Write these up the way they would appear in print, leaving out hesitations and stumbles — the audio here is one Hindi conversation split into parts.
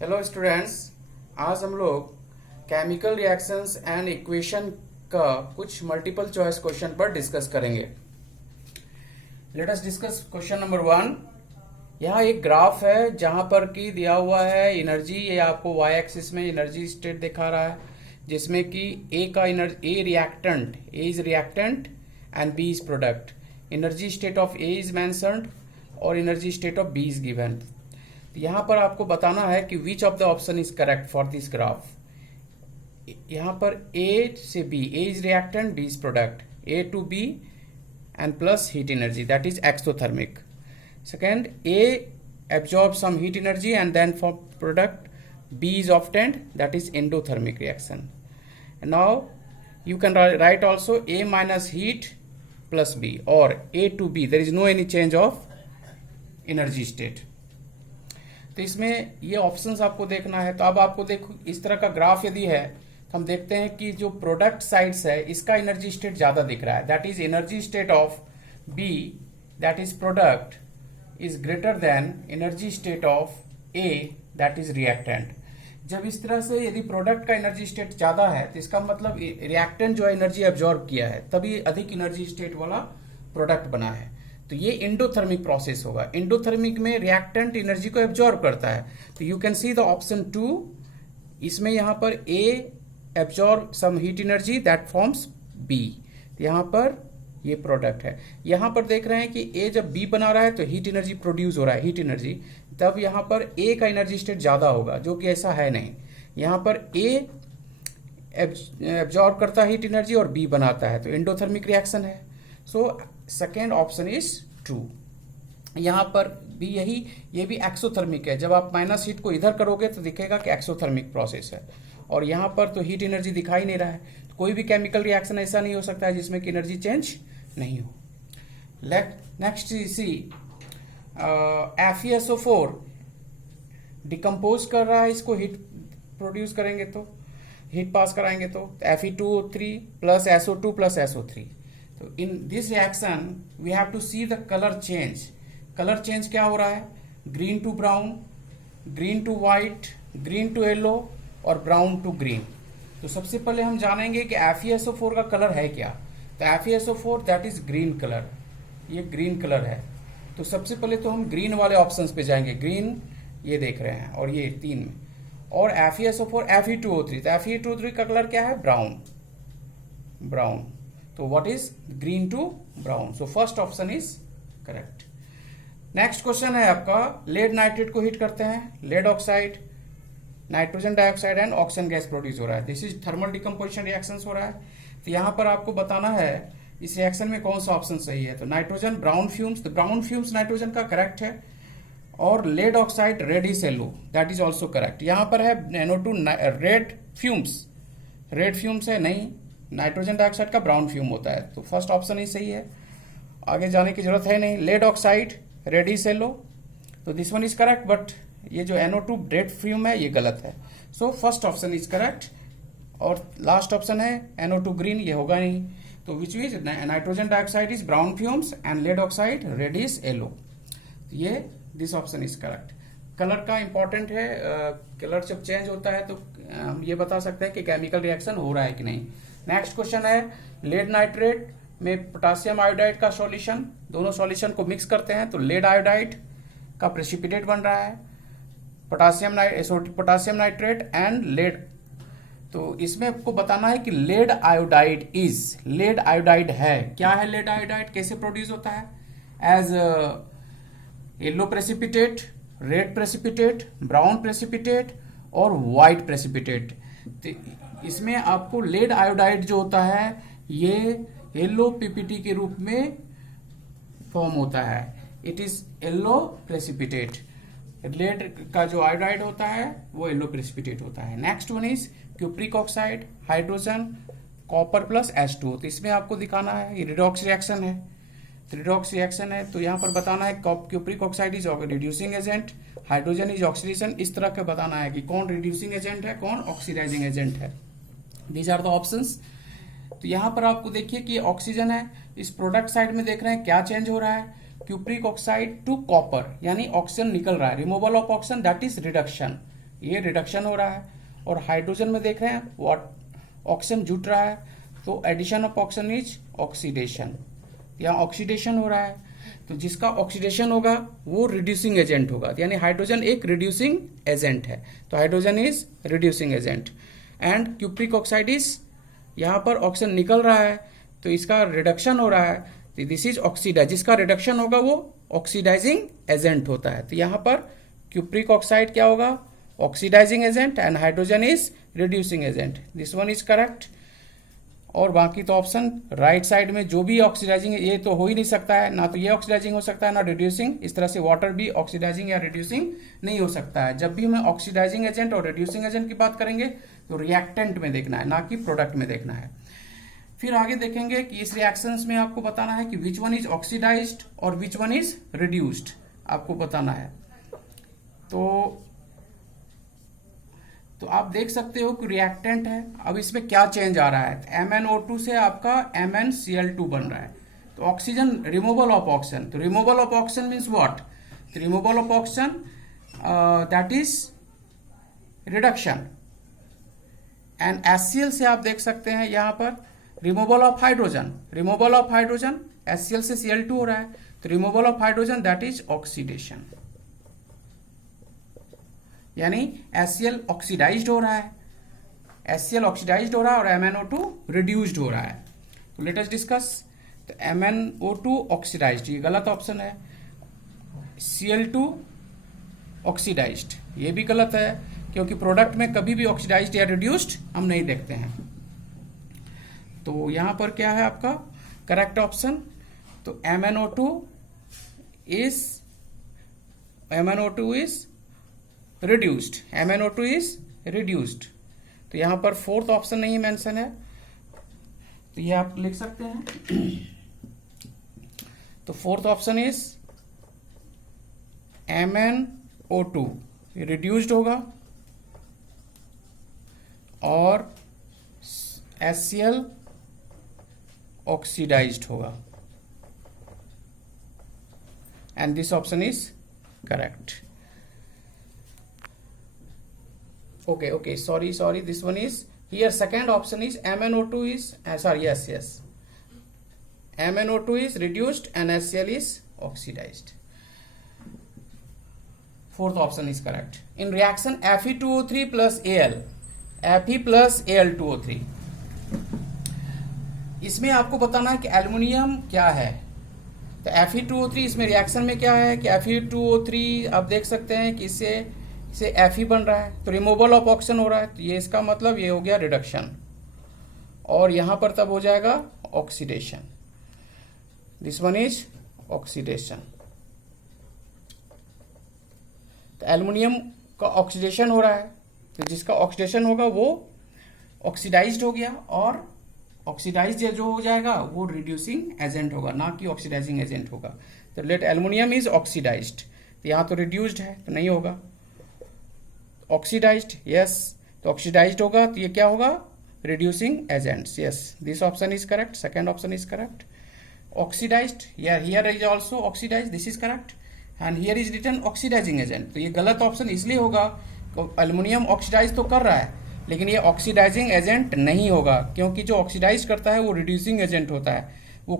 हेलो स्टूडेंट्स, आज हम लोग केमिकल रिएक्शंस एंड इक्वेशन का कुछ मल्टीपल चॉइस क्वेश्चन पर डिस्कस करेंगे। Let us discuss question number 1। यहाँ एक ग्राफ है जहां पर कि दिया हुआ है एनर्जी। ये आपको वाई एक्सिस में एनर्जी स्टेट दिखा रहा है, जिसमें कि A reactant, A is reactant and B is product. Energy state of A is mentioned और energy state of B is given. यहां पर आपको बताना है कि which of the option is correct for this graph. यहां पर ए से B, A is reactant, B is product, A to B and plus heat energy that is exothermic. Second, A absorbs some heat energy and then for product B is obtained, that is endothermic reaction. And now you can write also A minus heat plus B or A to B. There is no any change of energy state. तो इसमें ये ऑप्शंस आपको देखना है। तो अब आपको देखो, इस तरह का ग्राफ यदि है तो हम देखते हैं कि जो प्रोडक्ट साइड्स है इसका एनर्जी स्टेट ज्यादा दिख रहा है, that is energy state of B that is product is greater than energy state of A that is reactant। जब इस तरह से यदि प्रोडक्ट का एनर्जी स्टेट ज्यादा है तो इसका मतलब रिएक्टेंट जो एनर्जी एब्जॉर्ब किया है तभी अधिक एनर्जी स्टेट वाला प्रोडक्ट बना है। तो ये एंडोथर्मिक प्रोसेस होगा। एंडोथर्मिक में रिएक्टेंट एनर्जी को एब्जॉर्ब करता है। तो you can see the option 2। इसमें यहां पर A absorb some heat energy that forms B। यहां पर ये प्रोडक्ट है। यहां पर देख रहे हैं कि ए जब बी बना रहा है तो हीट एनर्जी प्रोड्यूस हो रहा है, हीट एनर्जी, तब यहां पर ए का एनर्जी स्टेट ज्यादा होगा, जो कि ऐसा है नहीं। यहां पर ए एब्जॉर्ब करता है हीट एनर्जी और बी बनाता है, तो एंडोथर्मिक रिएक्शन है। So second option is true. यहां पर भी ये भी एक्सोथर्मिक है। जब आप माइनस हीट को इधर करोगे तो दिखेगा कि एक्सोथर्मिक प्रोसेस है, और यहां पर तो हीट एनर्जी दिखाई नहीं रहा है। तो कोई भी केमिकल रिएक्शन ऐसा नहीं हो सकता है जिसमें कि एनर्जी चेंज नहीं हो। नेक्स्ट सी FeSO4 डिकम्पोज कर रहा है, इसको हीट प्रोड्यूस करेंगे तो हीट पास कराएंगे तो Fe2O3 plus SO2 plus SO3। तो in this reaction we have to see the colour change. Colour change क्या हो रहा है? Green to brown, green to white, green to yellow और ब्राउन टू ग्रीन। तो सबसे पहले हम जानेंगे कि FeSO4 का कलर है क्या। तो FeSO4 that is green colour, ये ग्रीन कलर है। तो सबसे पहले तो हम ग्रीन वाले ऑप्शंस पे जाएंगे। ग्रीन ये देख रहे हैं, और ये 3 में, और FeSO4 Fe2O3। तो Fe2O3 का कलर क्या है? Brown, brown. तो what is green to brown? So first option is correct. Next question है आपका, लेड नाइट्रेट को हीट करते हैं, lead oxide, nitrogen dioxide and oxygen gas produce हो रहा है। This is thermal decomposition reactions हो रहा है। तो यहां पर आपको बताना है इस रिएक्शन में कौन सा ऑप्शन सही है। तो नाइट्रोजन ब्राउन फ्यूम्स, तो ब्राउन फ्यूम्स नाइट्रोजन का करेक्ट है, और lead oxide reddish yellow that is also correct. यहां पर है NO2 red fumes, red fumes है नहीं, नाइट्रोजन डाइऑक्साइड का ब्राउन फ्यूम होता है। तो फर्स्ट ऑप्शन ही सही है, आगे जाने की जरूरत है नहीं। लेड ऑक्साइड रेडिश येलो, तो this one is correct, but ये जो NO2 रेड फ्यूम है ये गलत है। So first option is correct, और लास्ट ऑप्शन है NO2 ग्रीन, ये होगा नहीं। तो which is nitrogen dioxide is brown fumes and lead oxide reddish yellow. ये this option is correct. Colour का इंपॉर्टेंट है, कलर जब चेंज होता है तो हम ये बता सकते हैं कि केमिकल रिएक्शन हो रहा है कि नहीं। नेक्स्ट क्वेश्चन है, लेड नाइट्रेट में पोटासियम आयोडाइड का सॉल्यूशन, दोनों सॉल्यूशन को मिक्स करते हैं तो लेड आयोडाइड का प्रेसिपिटेट बन रहा है, पोटासियम नाइट्रेट एंड लेड। तो इसमें आपको बताना है कि lead iodide is, lead iodide है क्या है? लेड आयोडाइड कैसे प्रोड्यूस होता है? As yellow precipitate, red precipitate, brown precipitate और व्हाइट प्रेसिपिटेट। तो इसमें आपको लेड आयोडाइड जो होता है ये येलो पीपीटी के रूप में फॉर्म होता है। It is yellow precipitate. Lead का जो आयोडाइड होता है वो येलो प्रेसिपिटेट होता है। Next one is cupric oxide, hydrogen, copper plus H2। तो इसमें आपको दिखाना है ये रिडॉक्स रिएक्शन है, रिडॉक्स रिएक्शन है। तो यहां पर बताना है cupric oxide is reducing agent, hydrogen is oxidation. इस तरह का बताना है कि कौन रिड्यूसिंग एजेंट है, कौन ऑक्सीडाइजिंग एजेंट है। These are the options. तो यहां पर आपको देखिए कि ऑक्सीजन है, इस प्रोडक्ट साइड में देख रहे हैं क्या चेंज हो रहा है, क्यूप्रिक ऑक्साइड टू कॉपर, यानी ऑक्सीजन निकल रहा है, removal of oxygen that is reduction. ये रिडक्शन हो रहा है, और हाइड्रोजन में देख रहे हैं व्हाट ऑक्सीजन जुट रहा है, तो addition of oxygen is oxidation, यहाँ ऑक्सीडेशन हो रहा है, तो जिसका ऑक्सीडेशन होगा वो रिड्यूसिंग एजेंट होगा, यानी हाइड्रोजन एक रिड्यूसिंग एजेंट है, तो hydrogen is reducing agent. And cupric oxide is, यहाँ पर ऑक्सीजन निकल रहा है तो इसका रिडक्शन हो रहा है, तो दिस इज ऑक्सीडाइज, जिसका रिडक्शन होगा वो ऑक्सीडाइजिंग एजेंट होता है, तो यहाँ पर क्यूप्रिक ऑक्साइड क्या होगा, oxidising agent, and hydrogen is reducing agent, this one is correct. और बाकी तो ऑप्शन राइट साइड में जो भी ऑक्सीडाइजिंग है, ये तो हो ही नहीं सकता है, ना तो ये ऑक्सीडाइजिंग हो सकता है ना रिड्यूसिंग, इस तरह से वाटर भी ऑक्सीडाइजिंग या रिड्यूसिंग नहीं हो सकता है। जब भी हमें ऑक्सीडाइजिंग एजेंट और रिड्यूसिंग एजेंट की बात करेंगे तो रिएक्टेंट में देखना है, ना कि प्रोडक्ट में देखना है। फिर आगे देखेंगे कि इस रिएक्शंस में आपको बताना है कि विच वन इज ऑक्सीडाइज्ड और विच वन इज रिड्यूस्ड, आपको बताना है। तो आप देख सकते हो कि रिएक्टेंट है, अब इसमें क्या चेंज आ रहा है, MnO2 से आपका MnCl2 बन रहा है, तो ऑक्सीजन रिमूवल ऑफ ऑक्सीजन, तो removal of oxygen means what, तो removal of oxygen that is reduction. And HCl से आप देख सकते हैं यहाँ पर removal of hydrogen, removal of hydrogen, HCl से Cl2 हो रहा है, तो removal of hydrogen that is oxidation, यानी HCl ऑक्सीडाइज्ड हो रहा है, HCl ऑक्सीडाइज्ड हो रहा है और MnO2 रिड्यूस्ड हो रहा है। तो लेट अस डिस्कस, तो MnO2 ऑक्सीडाइज्ड, ये गलत ऑप्शन है, Cl2 ऑक्सीडाइज्ड, ये भी गलत है, क्योंकि प्रोडक्ट में कभी भी ऑक्सीडाइज्ड या रिड्यूस्ड हम नहीं देखते हैं। तो यहां पर क्या है आपका करेक्ट ऑप्शन, तो MnO2 is reduced, MnO2 is reduced, तो यहां पर फोर्थ ऑप्शन नहीं मेंशन है, तो ये आप लिख सकते हैं। तो fourth option is MnO2 reduced होगा और HCl ऑक्सीडाइज्ड होगा, and this option is correct. Okay, sorry, this one is here, second option is MnO2 is yes, MnO2 is reduced and HCl is oxidized, fourth option is correct। in reaction Fe2O3 plus Al, Fe plus Al2O3, इसमें आपको बताना है कि एल्युमिनियम क्या है, तो Fe2O3 इसमें रिएक्शन में क्या है कि Fe2O3 आप देख सकते हैं कि इससे Fe बन रहा है, तो रिमूवल ऑफ ऑक्सीजन हो रहा है, तो ये इसका मतलब ये हो गया रिडक्शन, और यहां पर तब हो जाएगा oxidation, this one is oxidation. तो एल्युमिनियम का ऑक्सीडेशन हो रहा है, तो जिसका ऑक्सीडेशन होगा वो ऑक्सीडाइज्ड हो गया, और ऑक्सीडाइज्ड जो हो जाएगा वो रिड्यूसिंग एजेंट होगा, ना कि ऑक्सीडाइजिंग एजेंट होगा। तो लेट एल्युमिनियम इज ऑक्सीडाइज्ड, तो यहां तो रिड्यूस्ड है तो नहीं होगा, ऑक्सीडाइज्ड यस, तो ऑक्सीडाइज्ड होगा तो ये क्या होगा, reducing agents, yes, this option is correct, second option is correct. Oxidised, here is also oxidised, this is correct, and here is written oxidising agent, तो ये गलत ऑप्शन इसलिए होगा, एल्युमिनियम ऑक्सीडाइज तो कर रहा है लेकिन ये ऑक्सीडाइजिंग एजेंट नहीं होगा, क्योंकि जो ऑक्सीडाइज करता है वो रिड्यूसिंग एजेंट होता है, वो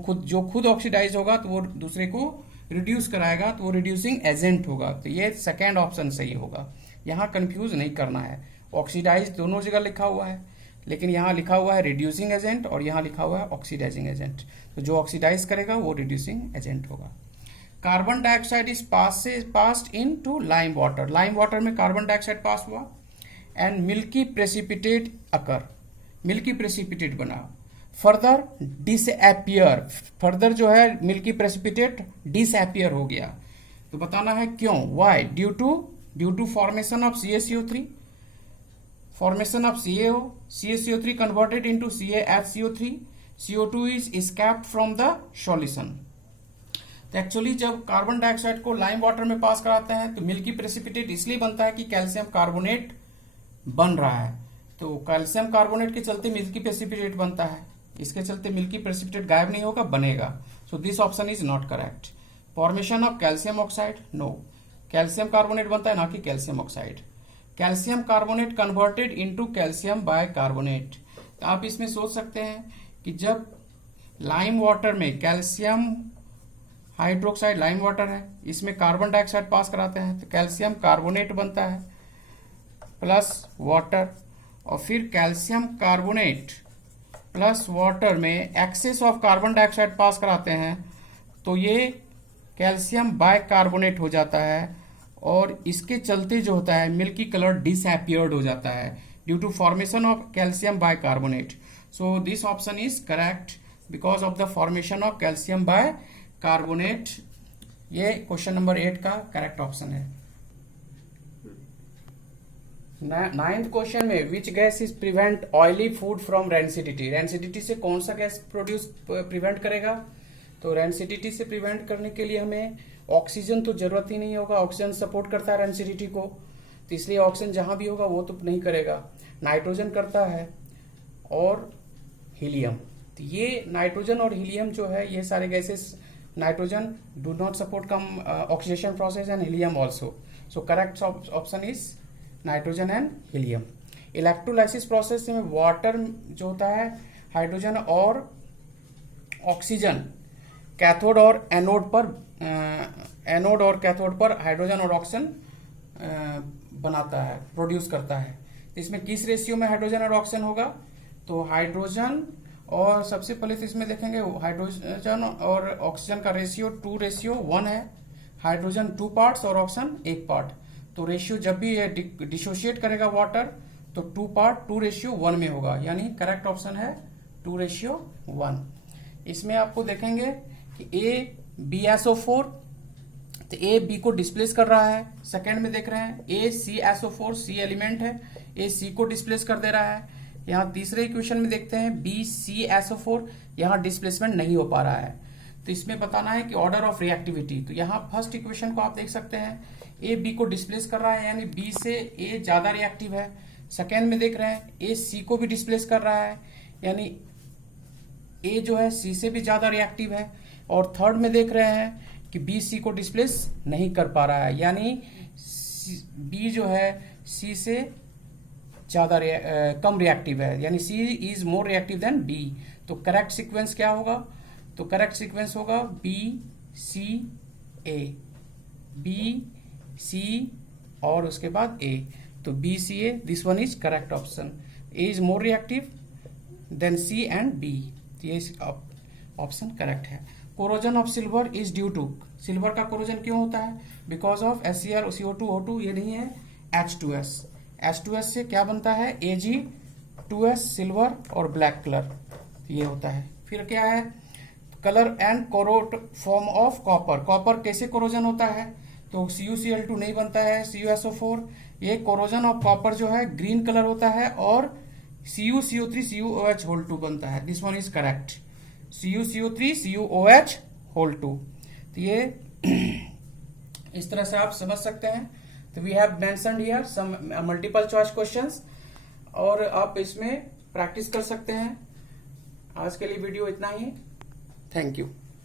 खुद ऑक्सीडाइज होगा तो वो दूसरे को रिड्यूस कराएगा, तो वो रिड्यूसिंग एजेंट होगा, तो ये सेकेंड ऑप्शन सही होगा। यहाँ कंफ्यूज नहीं करना है, ऑक्सीडाइज दोनों जगह लिखा हुआ है, लेकिन यहाँ लिखा हुआ है रिड्यूसिंग एजेंट और यहाँ लिखा हुआ है ऑक्सीडाइजिंग एजेंट, तो जो ऑक्सीडाइज करेगा वो रिड्यूसिंग एजेंट होगा। Carbon dioxide is passed into lime water, lime water में कार्बन डाइऑक्साइड पास हुआ and milky precipitate occur, milky precipitate बना, फर्दर डिसअपियर, फर्दर जो है मिल्की प्रेसिपिटेट डिसअपियर हो गया, तो बताना है क्यों, why, due to formation of CaCO3, formation of CaO, CaCO3 converted into CaFCO3, CO2 is escaped from the solution। तो एक्चुअली जब कार्बन डाइऑक्साइड को लाइम वाटर में पास कराते हैं तो मिल्की प्रेसिपिटेट इसलिए बनता है कि कैल्शियम कार्बोनेट बन रहा है, तो कैल्शियम कार्बोनेट के चलते मिल्की प्रेसिपिटेट बनता है, इसके चलते मिल्की प्रेसिपिटेट गायब नहीं होगा, बनेगा, so this option is not correct. Formation of calcium oxide, no, calcium carbonate बनता है ना कि calcium oxide. Calcium carbonate converted into calcium bicarbonate. तो आप इसमें सोच सकते हैं कि जब लाइम वाटर में कैल्शियम हाइड्रोक्साइड, लाइम वाटर है, इसमें कार्बन डाइऑक्साइड पास कराते हैं तो कैल्शियम कार्बोनेट बनता है प्लस वाटर, और फिर कैल्शियम कार्बोनेट प्लस वाटर में एक्सेस ऑफ कार्बन डाइऑक्साइड पास कराते हैं तो ये कैल्शियम बाइकार्बोनेट हो जाता है, और इसके चलते जो होता है मिल्की कलर डिसअपियर्ड हो जाता है due to formation of calcium bicarbonate. So this option is correct because of the formation of calcium bicarbonate. ये क्वेश्चन नंबर 8 का करेक्ट ऑप्शन है। 9th क्वेश्चन में which gas is prevent oily food from rancidity. Rancidity से कौन सा गैस प्रिवेंट करेगा? तो रेंसिडिटी से प्रिवेंट करने के लिए हमें ऑक्सीजन तो जरूरत ही नहीं होगा, ऑक्सीजन सपोर्ट करता है रेंसिडिटी को, तो इसलिए ऑक्सीजन जहां भी होगा वो तो नहीं करेगा। नाइट्रोजन करता है और हीलियम, तो ये नाइट्रोजन और हीलियम जो है ये सारे gases, nitrogen do not support come oxidation process and helium also. So correct option is nitrogen and helium. Electrolysis process में वाटर जो होता है हाइड्रोजन और ऑक्सीजन कैथोड और एनोड पर, एनोड और कैथोड पर हाइड्रोजन और ऑक्सीजन बनाता है, प्रोड्यूस करता है। तो इसमें किस रेशियो में हाइड्रोजन और ऑक्सीजन होगा? तो हाइड्रोजन और सबसे पहले तो इसमें देखेंगे हाइड्रोजन और ऑक्सीजन का रेशियो 2:1 है। हाइड्रोजन 2 पार्ट्स और ऑक्सीजन 1 पार्ट। तो रेशियो जब भी ये डिसोशिएट करेगा वाटर तो 2 पार्ट 2:1 में होगा, यानी करेक्ट ऑप्शन है 2:1। इसमें आपको देखेंगे कि AbSO4, तो A B को डिस्प्लेस कर रहा है। सेकेंड में देख रहे हैं AcSO4, C एलिमेंट है, A C को डिस्प्लेस कर दे रहा है। यहाँ तीसरे इक्वेशन में देखते हैं BcSO4, यहाँ डिस्प्लेसमेंट नहीं हो पा रहा है। तो इसमें बताना है कि ऑर्डर ऑफ रिएक्टिविटी। तो यहाँ फर्स्ट इक्वेशन को आप देख सकते हैं A B को डिस्प्लेस कर रहा है, यानी B से A ज्यादा रिएक्टिव है। सेकेंड में देख रहे हैं A C को भी डिस्प्लेस कर रहा है, यानी A जो है C से भी ज्यादा रिएक्टिव है। और थर्ड में देख रहे हैं कि B C को डिस्प्लेस नहीं कर पा रहा है, यानी B जो है C से ज्यादा कम रिएक्टिव है, यानी C is more reactive then B। तो करेक्ट सीक्वेंस क्या होगा? तो करेक्ट सीक्वेंस होगा B C A, B C और उसके बाद A। तो B C A, this one is correct option. A is more reactive than C and B, ये ऑप्शन करेक्ट है। Corrosion of silver is due to, silver का कोरोजन क्यों होता है? Because of HCl CO2 O2, ये नहीं है H2S। H2S से क्या बनता है? Ag2S, सिल्वर और ब्लैक कलर, ये होता है। फिर क्या है? Colour and corroded form of copper, copper कैसे कोरोजन होता है? तो CuCl2 नहीं बनता है, CuSO4। ये कोरोजन ऑफ कॉपर जो है ग्रीन कलर होता है और CuCO3 CuOH2 बनता है। This one is correct, CuCO3 CuOH2। तो ये इस तरह से आप समझ सकते हैं। तो we have mentioned here some multiple choice questions, और आप इसमें प्रैक्टिस कर सकते हैं। आज के लिए वीडियो इतना ही। Thank you.